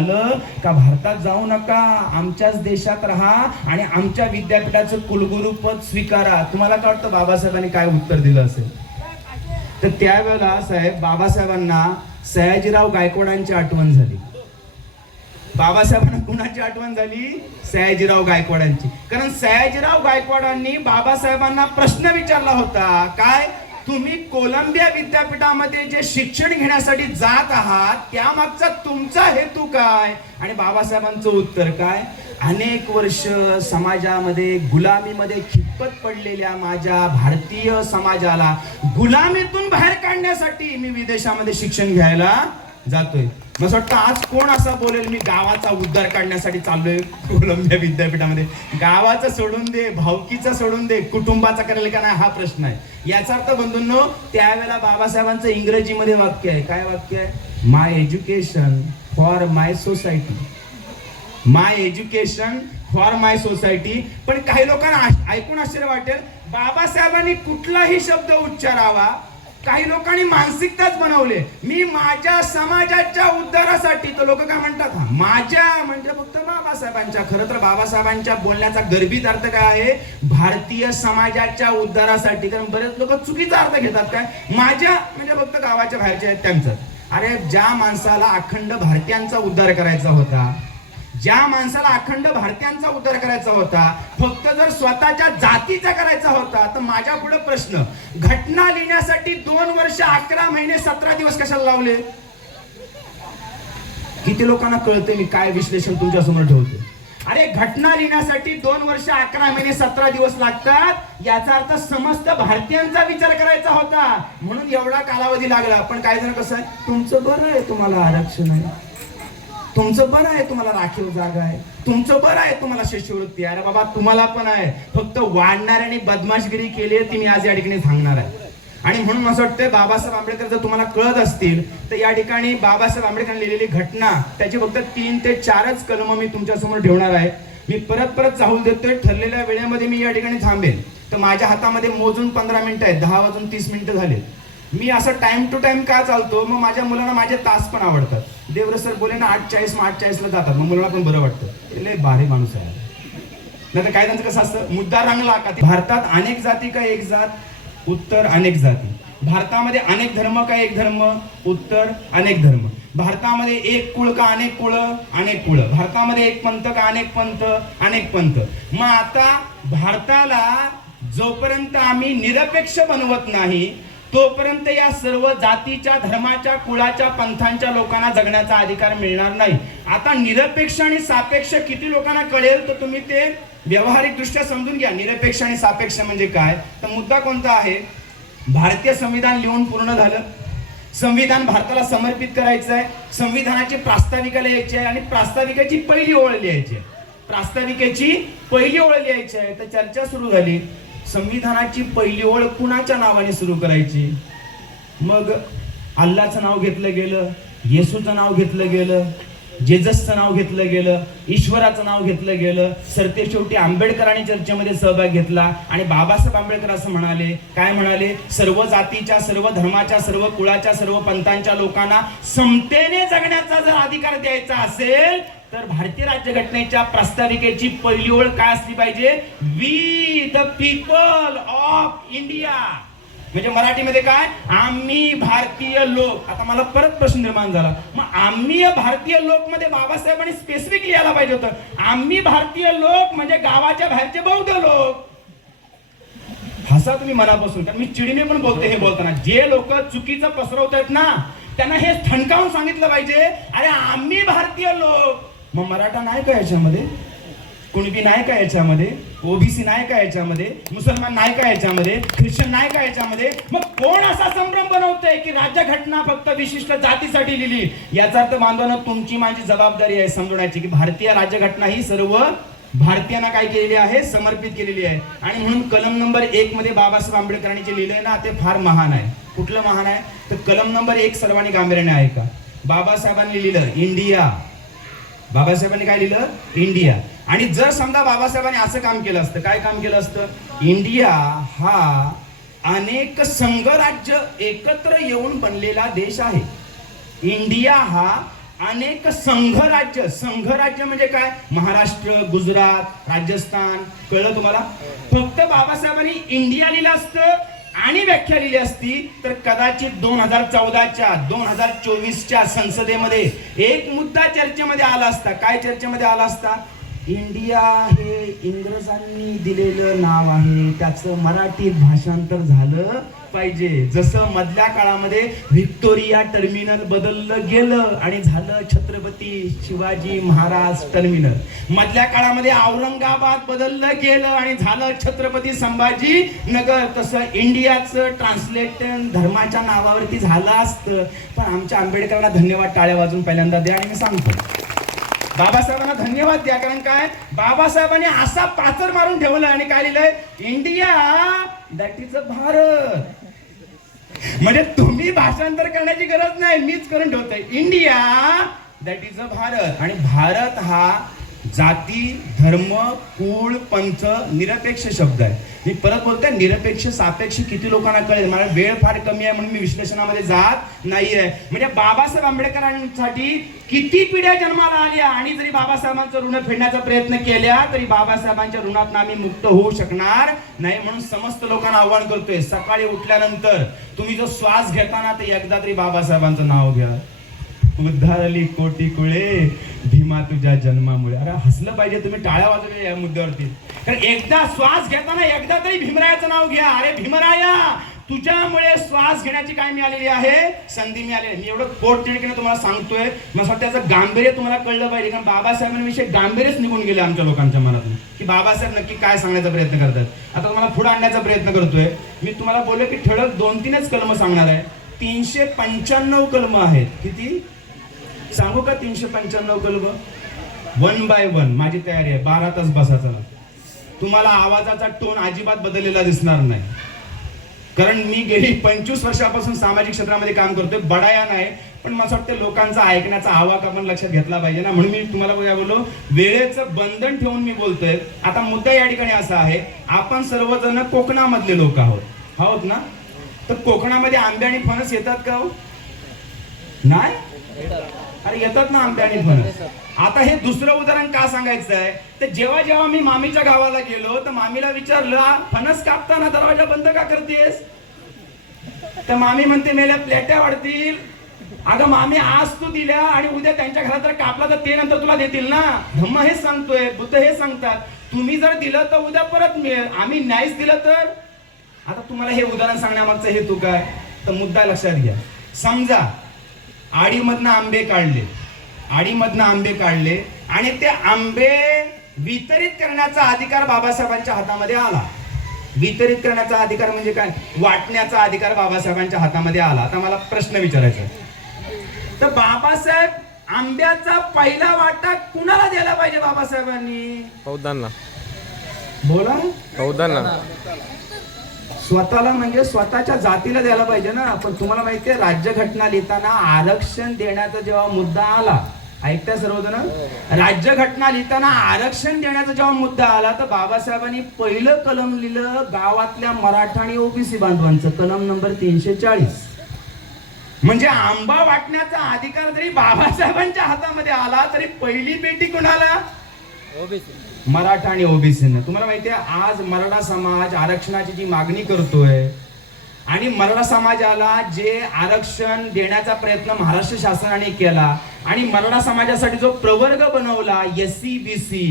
झालं का भारतात जाऊ नका आमच्याच देशात राहा आणि आमच्या विद्यापीठाचं कुलगुरू पद स्वीकारा. तुम्हाला काय वाटतं बाबासाहेबांनी काय उत्तर दिलं असेल? तर त्यावेळेला साहेब बाबासाहेबांना सयाजीराव गायकवाडांची आठवण झाली. बाबासाहेबांना कुणाची आठवण झाली? सयाजीराव गायकवाडांची. कारण सयाजीराव गायकवाडांनी बाबासाहेबांना प्रश्न विचारला होता. काय? तुम्ही कोलंबिया विद्यापीठामध्ये जे शिक्षण घेण्यासाठी जात आहात त्यामागचा तुमचा हेतू काय? आणि बाबासाहेबांचं उत्तर काय? अनेक वर्ष समाजामध्ये गुलामीमध्ये खितपत पडलेल्या माझ्या भारतीय समाजाला गुलामीतून बाहेर काढण्यासाठी मी विदेशामध्ये शिक्षण घ्यायला जातोय. मला असं वाटतं आज कोण असा बोलेल मी गावाचा उद्धार काढण्यासाठी चाललोय कोलंबिया विद्यापीठामध्ये. गावाचं सोडून दे भावकीचं सोडून दे कुटुंबाचा करेल का नाही हा प्रश्न आहे. याचा अर्थ बंधूंनो त्यावेळेला बाबासाहेबांचं इंग्रजीमध्ये वाक्य आहे. काय वाक्य आहे? My education for my society my education for my society पण काही लोकांना ऐकून आश्चर्य वाटेल बाबासाहेबांनी कुठलाही शब्द उच्चारावा काही लोकांनी मानसिकताच बनवले. मी माझ्या समाजाच्या उद्धारासाठी तर लोक काय म्हणतात? माझ्या म्हणजे फक्त बाबासाहेबांच्या. खरं तर बाबासाहेबांच्या बोलण्याचा गर्भित अर्थ काय आहे? भारतीय समाजाच्या उद्धारासाठी. कारण बरेच लोक चुकीचा अर्थ घेतात काय? माझ्या म्हणजे फक्त गावाच्या बाहेरच्या आहेत त्यांचं. अरे ज्या माणसाला अखंड भारतीयांचा उद्धार करायचा होता ज्या माणसाला अखंड भारतीयांचा उद्धार करायचा होता फक्त जर स्वतःच्या जातीचा करायचा होता तर माझ्या पुढे प्रश्न घटना लिहिण्यासाठी दोन वर्ष अकरा महिने सतरा दिवस कशाला लावले? किती लोकांना कळते मी काय विश्लेषण तुमच्यासमोर ठेवतो अरे घटना लिहिण्यासाठी दोन वर्ष अकरा महिने सतरा दिवस लागतात याचा अर्थ समस्त भारतीयांचा विचार करायचा होता. म्हणून एवढा कालावधी लागला. पण काय जण कसं आहे तुमचं बरं आहे तुम्हाला आरक्षण आहे. तुमचं बरं आहे तुम्हाला राखीव जागा आहे. तुमचं बरं आहे तुम्हाला शिष्यवृत्ती आहे. अरे बाबा तुम्हाला पण आहे. फक्त वाढणाऱ्याने बदमाशगिरी केली आहे ती मी आज या ठिकाणी सांगणार आहे. आणि म्हणून असं वाटतंय बाबासाहेब आंबेडकर जर तुम्हाला कळत असतील तर या ठिकाणी बाबासाहेब आंबेडकरांनी लिहिलेली घटना त्याची फक्त तीन ते चारच कलम मी तुमच्यासमोर ठेवणार आहे. मी परत परत चाहूल देतोय ठरलेल्या वेळेमध्ये मी या ठिकाणी थांबेल तर माझ्या हातामध्ये मोजून पंधरा मिनिटं आहेत दहा वाजून तीस मिनिटं झाले मी असं टाइम टू टाइम का चालतो? मग माझ्या मुलांना माझे तास पण आवडतात. देवरत सर बोले ना आठ चाळीस मग आठ चाळीसला जातात. मग मुलांना पण बरं वाटतं. लय भारी माणूस आहे. नाही तर काय त्यांचं कसं असतं? मुद्दा रंगला का ते? भारतात अनेक जाती का एक जात? उत्तर अनेक जाती. भारतामध्ये अनेक धर्म का एक धर्म? उत्तर अनेक धर्म. भारतामध्ये एक कुळ का अनेक कुळ? अनेक कुळ. भारतामध्ये एक पंथ का अनेक पंथ? अनेक पंथ. मग आता भारताला जोपर्यंत आम्ही निरपेक्ष बनवत नाही तोपर्यंत या सर्व जातीच्या धर्माच्या कुळाच्या पंथांच्या लोकांना जगण्याचा अधिकार मिळणार नाही. आता निरपेक्ष आणि सापेक्ष किती लोकांना कळेल तर तुम्ही ते व्यावहारिक दृष्ट्या समजून घ्या. निरपेक्ष आणि सापेक्ष म्हणजे काय? तर मुद्दा कोणता आहे? भारतीय संविधान लिहून पूर्ण झालं. संविधान भारताला समर्पित करायचं आहे. संविधानाची प्रास्ताविका लिहायची आहे आणि प्रास्ताविकेची पहिली ओळ लिहायची आहे. प्रास्ताविकेची पहिली ओळ लिहायची आहे. तर चर्चा सुरू झाली. संविधानाची पहिली ओळ कुणाच्या नावाने सुरू करायची? मग अल्लाचं नाव घेतलं गेलं येसूचं नाव घेतलं गेलं जेजसचं नाव घेतलं गेलं ईश्वराचं नाव घेतलं गेलं सरते शेवटी आंबेडकरांनी चर्चेमध्ये सहभाग घेतला आणि बाबासाहेब आंबेडकर असं म्हणाले. काय म्हणाले? सर्व जातीच्या सर्व धर्माच्या सर्व कुळाच्या सर्व पंथांच्या लोकांना समतेने जगण्याचा जर अधिकार द्यायचा असेल तर भारतीय राज्यघटनेच्या प्रस्ताविकेची पहिली ओळ काय असली पाहिजे? We the people of India म्हणजे मराठीमध्ये काय? आम्ही भारतीय लोक. आता मला परत प्रश्न निर्माण झाला. मग आम्ही भारतीय लोक मध्ये बाबासाहेबांनी स्पेसिफिक लिहायला पाहिजे होतं. आम्ही भारतीय लोक म्हणजे गावाच्या बाहेरचे बौद्ध लोक. हसा तुम्ही मनापासून. कारण मी चिडीने पण बोलते हे बोलताना. जे लोक चुकीचं पसरवतात ना त्यांना हे ठणकावून सांगितलं पाहिजे अरे आम्ही भारतीय लोक. मग मराठा नाही का याच्यामध्ये कुणबी नाही का याच्यामध्ये ओबीसी नाही का याच्यामध्ये मुसलमान नाही का याच्यामध्ये ख्रिश्चन नाही का याच्यामध्ये मग कोण असा संभ्रम बनवतोय की राज्यघटना फक्त विशिष्ट जातीसाठी लिहिली? याचा अर्थ बांधवांना तुमची माझी जबाबदारी आहे समजवण्याची की भारतीय राज्यघटना ही सर्व भारतीयांना काय केलेली आहे? समर्पित केलेली आहे. आणि म्हणून कलम नंबर एक मध्ये बाबासाहेब आंबेडकरांनी जे लिहिलंय ना ते फार महान आहे. कुठलं महान आहे? तर कलम नंबर एक सर्वांनी गांभीर्याने आहे का बाबासाहेबांनी लिहिलं इंडिया बाबासाहेबांनी काय लिहिलं? इंडिया. आणि जर समजा बाबासाहेबांनी असं काम केलं असतं काय काम केलं असतं? इंडिया हा अनेक संघराज्य एकत्र येऊन बनलेला देश आहे. इंडिया हा अनेक संघराज्य संघराज्य म्हणजे काय? महाराष्ट्र गुजरात राजस्थान. कळलं तुम्हाला? फक्त बाबासाहेबांनी इंडिया लिहिलं असतं आणि व्याख्या लिहिली असती तर कदाचित दोन हजार चौदाच्या दोन हजार चोवीसच्या संसदेमध्ये एक मुद्दा चर्चेमध्ये आला असता. काय चर्चेमध्ये आला असता? इंडिया हे इंग्रजांनी दिलेलं नाव आहे. त्याचं मराठीत भाषांतर झालं. पाहिजे. जसं मधल्या काळामध्ये व्हिक्टोरिया टर्मिनल बदललं गेलं आणि झालं छत्रपती शिवाजी महाराज टर्मिनल. मधल्या काळामध्ये औरंगाबाद बदललं गेलं आणि झालं छत्रपती संभाजी नगर. तसं इंडियाचं ट्रान्सलेटन धर्माच्या नावावरती झालं असतं. पण आमच्या आंबेडकरांना धन्यवाद टाळ्या वाजून पहिल्यांदा द्या आणि मी सांगतो. बाबासाहेबांना धन्यवाद द्या. कारण काय? बाबासाहेबांनी असा पाचर मारून ठेवलं आणि काय लिहिलंय? India that is a Bharat. म्हणजे तुम्ही भाषांतर करण्याची गरज नाही मीच करून ठेवतोय. India that is a Bharat. आणि भारत हा जाती धर्म कुळ पंथ निरपेक्ष शब्द आहे मी परत बोलतोय निरपेक्ष सापेक्ष किती लोकांना कळेल? मला वेळ फार कमी आहे म्हणून मी विश्लेषणामध्ये जात नाहीये. म्हणजे बाबासाहेब आंबेडकरांसाठी किती पिढ्या जन्माला आल्या आणि जरी बाबासाहेबांचं ऋण फेडण्याचा प्रयत्न केल्या तरी बाबासाहेबांच्या ऋणात आम्ही मुक्त होऊ शकणार नाही म्हणून समस्त लोकांना आव्हान करतोय. सकाळी उठल्यानंतर तुम्ही जो श्वास घेताना ते एकदा तरी बाबासाहेबांचं नाव घ्या. उद्धारली कोटी कुळे भीमा तुझ्या जन्मामुळे. अरे हसलं पाहिजे तुम्ही टाळ्या वाजवल्या या मुद्द्यावरती. कारण एकदा श्वास घेताना एकदा तरी भीमरायाचं नाव घ्या. अरे भीमराया तुझ्यामुळे श्वास घेण्याची काय मिळालेली आहे? संधी मिळालेली मी एवढं कोट तिडकीने तुम्हाला सांगतोय. मला वाटतं त्याचं गांभीर्य तुम्हाला कळलं पाहिजे. कारण बाबासाहेबांविषयी गांभीर्यच निघून गेले आमच्या लोकांच्या मनातून. की बाबासाहेब नक्की काय सांगण्याचा प्रयत्न करतात. आता तुम्हाला पुढे आणण्याचा प्रयत्न करतोय. मी तुम्हाला बोललो की ठळक दोन तीनच कलम सांगणार आहे. तीनशे पंच्याण्णव कलम आहेत. किती? सांगू का तीनशे पंच्याण्णव कलम? वन बाय वन माझी तयारी आहे. बारा तास बसायचा. तुम्हाला आवाजाचा टोन अजिबात बदललेला दिसणार नाही. कारण मी गेली पंचवीस वर्षापासून सामाजिक क्षेत्रामध्ये काम करतोय. बडाया नाही. पण मला असं वाटतं लोकांचा ऐकण्याचा आवाक आपण लक्षात घेतला पाहिजे ना. म्हणून मी तुम्हाला काय बोललो वेळेचं बंधन ठेवून मी बोलतोय. आता मुद्दा या ठिकाणी असा आहे. आपण सर्वजण कोकणामधले लोक आहोत. आहोत ना? तर कोकणामध्ये आंबे आणि फणस येतात का हो? नाही? अरे येतात ना आंबे आणि फणस आता हे दुसरं उदाहरण का सांगायचं आहे तर जेव्हा जेव्हा मी मामीच्या गावाला गेलो तर मामीला विचारलं फणस कापताना दरवाजा बंद का करतेस? तर मामी म्हणते मेल्या प्लेट्या वाढतील. अगं मामी आज तू दिल्या आणि उद्या त्यांच्या घरात जर कापला तर ते नंतर तुला देतील ना? धम्म हेच सांगतोय बुद्ध हे सांगतात. तुम्ही जर दिलं तर उद्या परत मिळेल. आम्ही नाहीच दिलं तर? आता तुम्हाला हे उदाहरण सांगण्यामागचा हेतू काय? तर मुद्दा लक्षात घ्या. समजा आडीमधनं आंबे काढले. आडीमधनं आंबे काढले आणि ते आंबे वितरित करण्याचा अधिकार बाबासाहेबांच्या हातामध्ये आला. वितरित करण्याचा अधिकार म्हणजे काय? वाटण्याचा अधिकार बाबासाहेबांच्या हातामध्ये आला. आता मला प्रश्न विचारायचा. तर बाबासाहेब आंब्याचा पहिला वाटा कुणाला द्यायला पाहिजे बाबासाहेबांनी? बोला. स्वतःला म्हणजे स्वतःच्या जातीला द्यायला पाहिजे ना. पण तुम्हाला माहितीये राज्यघटना लिहिताना आरक्षण देण्याचा जेव्हा मुद्दा आला ऐकता सर्वजण? राज्यघटना लिहिताना आरक्षण देण्याचा जेव्हा मुद्दा आला तर बाबासाहेबांनी पहिलं कलम लिहिलं गावातल्या मराठा आणि ओबीसी बांधवांचं. कलम नंबर तीनशे चाळीस. म्हणजे आंबा वाटण्याचा अधिकार जरी बाबासाहेबांच्या हातामध्ये आला तरी पहिली पेटी कोणाला? मराठा आणि ओबीसीनं. तुम्हाला माहिती आहे आज मराठा समाज आरक्षणाची जी मागणी करतोय आणि मराठा समाजाला जे आरक्षण देण्याचा प्रयत्न महाराष्ट्र शासनाने केला आणि मराठा समाजासाठी जो प्रवर्ग बनवला एस सी बी सी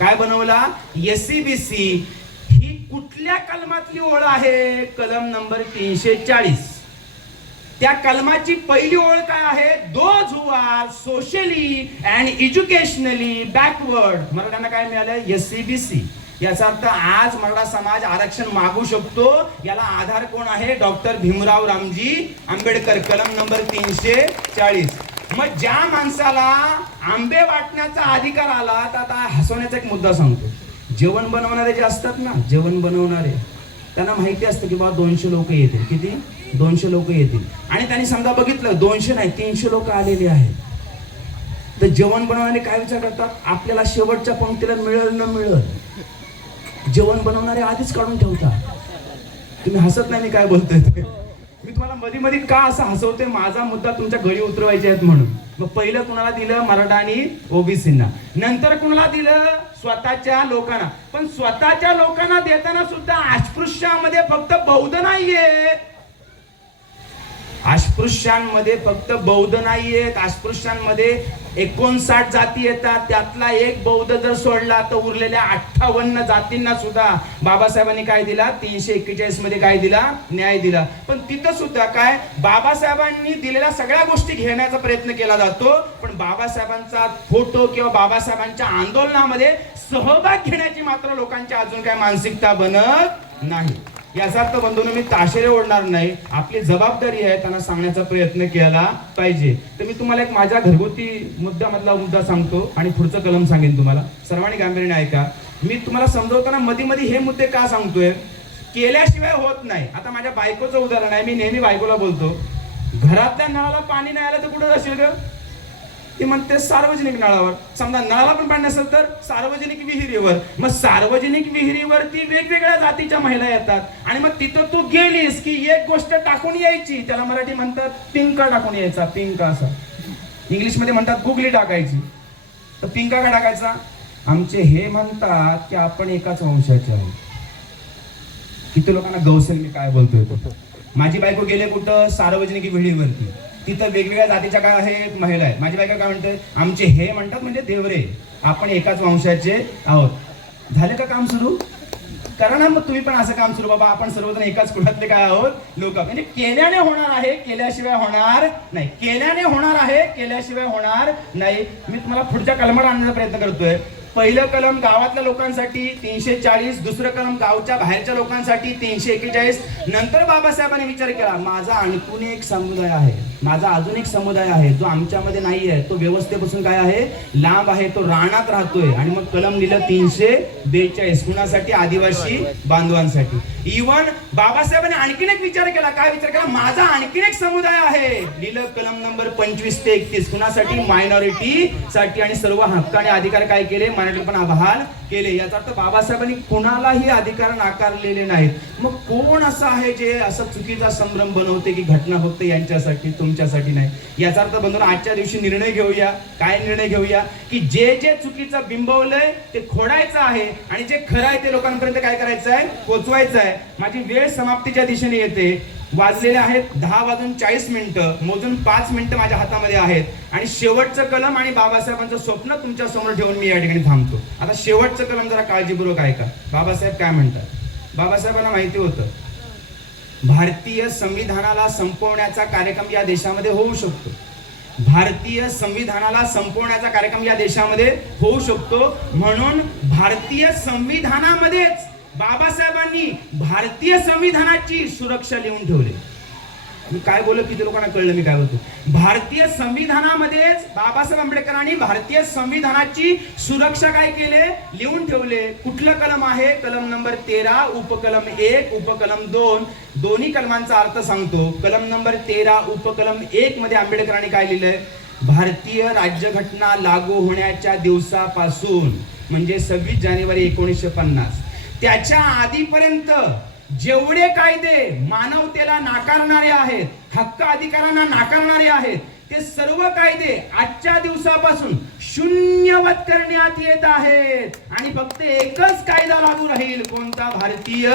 काय बनवला? एस सी बी सी ही कुठल्या कलमातली ओळ आहे? कलम नंबर तीनशे चाळीस. त्या कलमाची पहिली ओळ काय आहे? Those who are socially and educationally backward मराठ्यांना काय मिळालं एस सी बी सी याचा अर्थ आज मराठा समाज आरक्षण मागू शकतो. याला आधार कोण आहे? डॉक्टर भीमराव रामजी आंबेडकर. कलम नंबर तीनशे चाळीस मग ज्या माणसाला आंबे वाटण्याचा अधिकार आला तर आता हसवण्याचा एक मुद्दा सांगतो. जेवण बनवणारे जे असतात ना जेवण बनवणारे त्यांना माहिती असतं की बाबा दोनशे लोक येतील. किती? दोनशे लोक येतील. आणि त्यांनी समजा बघितलं दोनशे नाही तीनशे लोक आलेले आहेत. तर जेवण बनवणारे काय विचार करतात? आपल्याला शेवटच्या पंक्तीला मिळेल न मिळेल. जेवण बनवणारे आधीच काढून ठेवतात. तुम्ही हसत नाही मी काय बोलतोय ते? मी तुम्हाला मध्ये मध्ये का असं हसवते माझा मुद्दा तुमच्या घरी उतरवायचे आहेत म्हणून. मग पहिलं कुणाला दिलं? मराठा आणि ओबीसींना. नंतर कुणाला दिलं? स्वतःच्या लोकांना. पण स्वतःच्या लोकांना देताना सुद्धा अस्पृश्यामध्ये फक्त बौद्ध नाहीये. अस्पृश्यांमध्ये फक्त बौद्ध नाही आहेत अस्पृश्यांमध्ये एकोणसाठ जाती येतात. त्यातला एक बौद्ध जर सोडला तर उरलेल्या अठ्ठावन्न जातींना सुद्धा बाबासाहेबांनी काय दिला? तीनशे एक्केचाळीसमध्ये काय दिला? न्याय दिला. पण तिथं सुद्धा काय? बाबासाहेबांनी दिलेल्या सगळ्या गोष्टी घेण्याचा प्रयत्न केला जातो. पण बाबासाहेबांचा फोटो किंवा बाबासाहेबांच्या आंदोलनामध्ये सहभाग घेण्याची मात्र लोकांची अजून काय मानसिकता बनत नाही. याचा अर्थ बंधून मी ताशेरे ओढणार नाही. आपली जबाबदारी आहे त्यांना सांगण्याचा प्रयत्न केला पाहिजे. तर मी तुम्हाला एक माझ्या घरगुती मुद्द्यामधला मुद्दा सांगतो आणि पुढचं कलम सांगेन तुम्हाला. सर्वांनी गांभीर्याने ऐका. मी तुम्हाला समजवताना मध्ये मध्ये हे मुद्दे का सांगतोय? केल्याशिवाय होत नाही. आता माझ्या बायकोचं उदाहरण आहे. मी नेहमी बायकोला बोलतो घरातल्या नळाला पाणी नाही आलं तर कुठं जाशील ग? ती म्हणते सार्वजनिक नळावर. समजा नळाला पण पाणी नसेल तर सार्वजनिक विहिरीवर. मग सार्वजनिक विहिरीवरती वेगवेगळ्या जातीच्या महिला येतात. आणि मग तिथं तू गेलीस की एक गोष्ट टाकून यायची. त्याला मराठी म्हणतात पिंका टाकून यायचा. पिंका असा. इंग्लिशमध्ये म्हणतात गुगली टाकायची. तर पिंका का टाकायचा? आमचे हे म्हणतात की आपण एकाच वंशाचे आहे किती लोकांना गौसल मी काय बोलतोय तो. माझी बायको गेले कुठं? सार्वजनिक विहिरीवरती. तिथं वेगवेगळ्या जातीच्या काय आहेत महिला आहेत. माझी बायका काय म्हणते आमचे हे म्हणतात म्हणजे देवरे. आपण एकाच वंशाचे आहोत. झाले का काम सुरू? करा ना मग तुम्ही पण असं काम सुरू बाबा आपण सर्वजण एकाच कुळातले काय आहोत? लोक म्हणजे केल्याने होणार आहे केल्याशिवाय होणार नाही. केल्याने होणार आहे केल्याशिवाय होणार नाही. मी तुम्हाला पुढच्या कलमात आणण्याचा प्रयत्न करतोय. पहिलं कलम गावातल्या लोकांसाठी तीनशे चाळीस दुसरं कलम गावच्या बाहेरच्या लोकांसाठी तीनशे एक्केचाळीस नंतर बाबासाहेबांनी विचार केला माझा आणखून एक समुदाय आहे. माझा अजून एक समुदाय आहे. जो आमच्यामध्ये नाही आहे. तो व्यवस्थेपासून काय आहे? लांब आहे. तो रानात राहतोय. आणि मग कलम लिहिलं तीनशे बेचाळीस. कुणासाठी? आदिवासी बांधवांसाठी. इवन बाबासाहेबांनी आणखीन एक विचार केला. काय विचार केला? माझा आणखीन एक समुदाय आहे. लिहिलं कलम नंबर पंचवीस ते एकतीस. कुणासाठी? मायनॉरिटी साठी. आणि सर्व हक्क आणि अधिकार काय केले? मराठी पण आभार केले. याचा अर्थ बाबासाहेबांनी कुणालाही अधिकार नाकारलेले नाहीत. मग कोण असं आहे जे असं चुकीचा संभ्रम बनवते की घटना फक्त यांच्यासाठी तुमच्यासाठी नाही? याचा अर्थ बंधून आजच्या दिवशी निर्णय घेऊया. काय निर्णय घेऊया? की जे जे चुकीचं बिंबवलंय ते खोडायचं आहे. आणि जे खरं आहे ते लोकांपर्यंत काय करायचं आहे पोचवायचं आहे माझी वेळ समाप्तीच्या दिशेने येते. वाजलेले आहेत दहा वाजून चाळीस मिनिटं. मोजून पाच मिनिटं माझ्या हातामध्ये आहेत. आणि शेवटचं कलम आणि बाबासाहेबांचं स्वप्न तुमच्यासमोर ठेवून मी या ठिकाणी थांबतो. आता शेवटचं कलम जरा काळजीपूर्वक ऐका. बाबासाहेब काय म्हणतात? बाबासाहेबांना माहिती होतं. भारतीय संविधानाला संपवण्याचा कार्यक्रम या देशामध्ये होऊ शकतो. भारतीय संविधानाला संपवण्याचा कार्यक्रम या देशामध्ये होऊ शकतो. म्हणून भारतीय संविधानामध्येच बाबासाहेबांनी भारतीय संविधानाची सुरक्षा लिहून ठेवली. मी काय बोललो किती लोकांना कळलं मी काय बोलतो? भारतीय संविधानामध्येच बाबासाहेब आंबेडकरांनी भारतीय संविधानाची सुरक्षा काय केले? लिहून ठेवले. कुठलं कलम आहे? कलम नंबर तेरा उपकलम एक उपकलम दोन. दोन्ही कलमांचा अर्थ सांगतो. कलम नंबर तेरा उपकलम एक मध्ये आंबेडकरांनी काय लिहिलंय? भारतीय राज्यघटना लागू होण्याच्या दिवसापासून म्हणजे सव्वीस जानेवारी एकोणीसशे पन्नास. त्याच्या आधीपर्यंत जेवढे कायदे मानवतेला नाकारणारे आहेत हक्क अधिकारांना नाकारणारे आहेत ते सर्व कायदे आजच्या दिवसापासून शून्यवत करण्यात येत आहेत. आणि फक्त एकच कायदा लागू राहील कोणता? भारतीय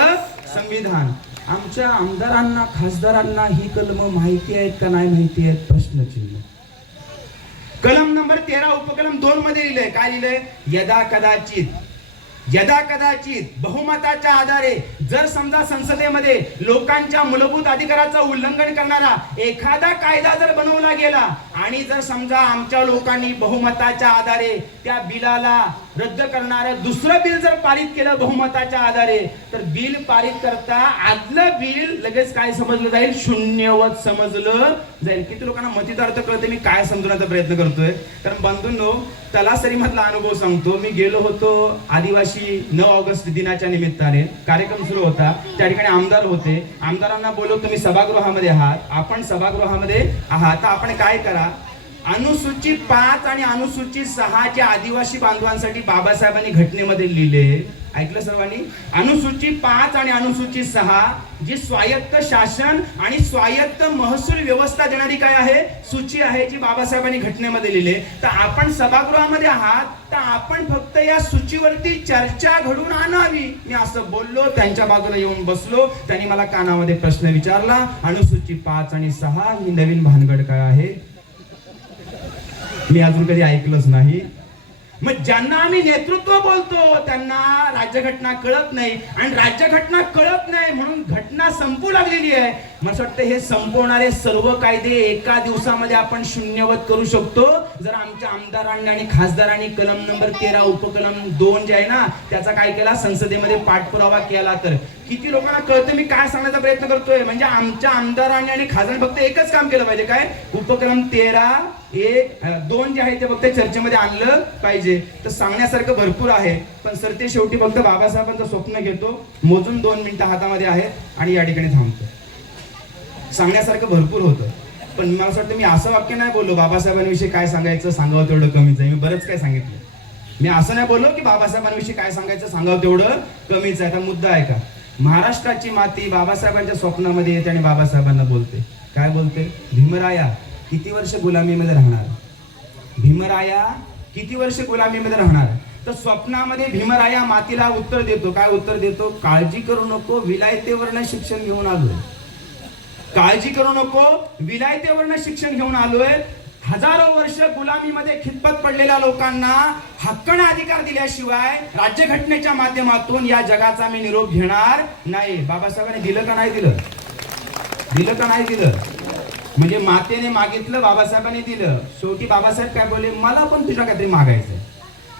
संविधान. आमच्या आमदारांना खासदारांना ही कलम माहिती आहेत का नाही माहिती आहेत? प्रश्नचिन्ह. कलम नंबर तेरा उपकलम दोन मध्ये लिहिलंय. काय लिहिलंय? यदा कदाचित यदा कदाचित बहुमताच्या आधारे जर समजा संसदेमध्ये लोकांच्या मूलभूत अधिकाराचं उल्लंघन करणारा एखादा कायदा जर बनवला गेला आणि जर समजा आमच्या लोकांनी बहुमताच्या आधारे त्या बिलाला रद्द करणारं दुसरं बिल जर पारित केलं बहुमताच्या आधारे तर बिल पारित करता आदलं बिल लगेच काय समजलं जाईल? शून्यवत समजलं जाईल. किती लोकांना मतिदार्थ कळते मी काय समजवण्याचा प्रयत्न करतोय? कारण बंधूंनो तलासरी मधला अनुभव सांगतो. मी गेलो होतो आदिवासी नऊ ऑगस्ट दिनाच्या निमित्ताने. कार्यक्रम सुरू होता. त्या ठिकाणी आमदार होते. आमदारांना बोललो तुम्ही सभागृहामध्ये आहात. आपण सभागृहामध्ये आहात. तर आपण काय करा? अनुसूचित पाच आणि अनुसूचित सहाच्या आदिवासी बांधवांसाठी बाबासाहेबांनी घटनेमध्ये लिहिले. ऐकलं सर्वांनी? अनुसूचित पाच आणि अनुसूचित सहा जी स्वायत्त शासन आणि स्वायत्त महसूल व्यवस्था देणारी काय आहे? सूची आहे जी बाबासाहेबांनी घटनेमध्ये लिहिले. तर आपण सभागृहामध्ये आहात तर आपण फक्त या सूचीवरती चर्चा घडून आणावी. मी असं बोललो त्यांच्या बाजूला येऊन बसलो त्यांनी मला कानामध्ये प्रश्न विचारला अनुसूचित पाच आणि सहा ही नवीन भानगड काय आहे? मी अजून कधी ऐकलंच नाही. मग ज्यांना आम्ही नेतृत्व बोलतो त्यांना राज्यघटना कळत नाही. आणि राज्यघटना कळत नाही म्हणून घटना संपू लागलेली आहे. मला असं वाटतं हे संपवणारे सर्व कायदे एका दिवसामध्ये आपण शून्यवत करू शकतो. जर आमच्या आमदारांनी आणि खासदारांनी कलम नंबर तेरा उपकलम दोन जे आहे ना त्याचा काय केला? संसदेमध्ये पाठपुरावा केला तर. किती लोकांना कळतं मी काय सांगण्याचा प्रयत्न करतोय? म्हणजे आमच्या आमदारांनी आणि खासदारांनी फक्त एकच काम केलं पाहिजे. काय? उपक्रम तेरा एक दोन जे आहे ते फक्त चर्चेमध्ये आणलं पाहिजे. तर सांगण्यासारखं भरपूर आहे. पण सर ते शेवटी फक्त बाबासाहेबांचं स्वप्न घेतो. मोजून दोन मिनिटं हातामध्ये आहेत आणि या ठिकाणी थांबतो. सांगण्यासारखं भरपूर होतं. पण मला असं वाटतं मी असं वाक्य नाही बोललो बाबासाहेबांविषयी काय सांगायचं सांगावं तेवढं कमीच आहे. मी बरंच काय सांगितलं. मी असं नाही बोललो की बाबासाहेबांविषयी काय सांगायचं सांगावं तेवढं कमीच आहे. आता मुद्दा आहे का? महाराष्ट्राची माती बाबासाहेबांच्या स्वप्नामध्ये येते आणि बाबासाहेबांना बोलते. काय बोलते? भीमराया किती वर्ष गुलामीमध्ये राहणार? भीमराया किती वर्ष गुलामीमध्ये राहणार? तर स्वप्नामध्ये भीमराया मातीला उत्तर देतो. काय उत्तर देतो? काळजी करू नको विलायतेवरनं शिक्षण घेऊन आलोय. काळजी करू नको विलायतेवरनं शिक्षण घेऊन आलोय. हजारो वर्ष गुलामीमध्ये खितपत पडलेल्या लोकांना हक्कने अधिकार दिल्याशिवाय राज्यघटनेच्या माध्यमातून या जगाचा मी निरोप घेणार नाही. बाबासाहेबांनी दिलं का नाही दिलं? दिलं का नाही दिलं? म्हणजे मातेने मागितलं बाबासाहेबांनी दिलं. शेवटी बाबासाहेब काय बोलले? मला पण तुझ्या काहीतरी मागायचं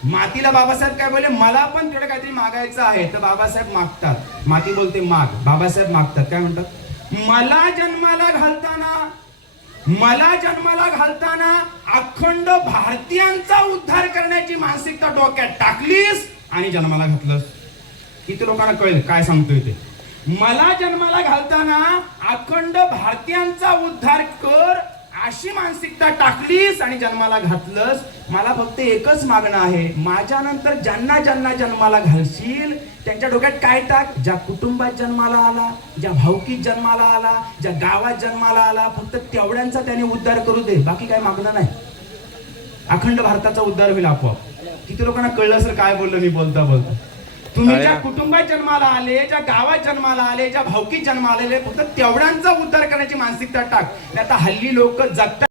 मातीला बाबासाहेब काय बोलले? मला पण तुझ्या काहीतरी मागायचं आहे. तर बाबासाहेब मागतात. माती बोलते माग. बाबासाहेब मागतात. काय म्हणतात? मला जन्माला घालताना मला जन्माला घालताना अखंड भारतीयांचा उद्धार करण्याची मानसिकता डोक्यात टाकलीस आणि जन्माला घातलंस. किती लोकांना कळेल? काय सांगतोय ते? मला जन्माला घालताना अखंड भारतीयांचा उद्धार कर अशी मानसिकता टाकलीस आणि जन्माला घातलंस मला फक्त एकच मागणं आहे. माझ्या नंतर ज्यांना ज्यांना जन्माला घालशील त्यांच्या डोक्यात काय टाक? ज्या कुटुंबात जन्माला आला ज्या भावकीत जन्माला आला ज्या गावात जन्माला आला फक्त तेवढ्यांचा त्याने उद्धार करू दे. बाकी काय मागणं नाही. अखंड भारताचा उद्धार होईल आपोआप. किती लोकांना कळलं सर काय बोललो मी बोलता बोलता. तुम्ही ज्या कुटुंबात जन्माला आले ज्या गावात जन्माला आले ज्या भावकीत जन्माला आलेले फक्त तेवढ्यांचा उद्धार करण्याची मानसिकता टाक. आता हल्ली लोक जगतात.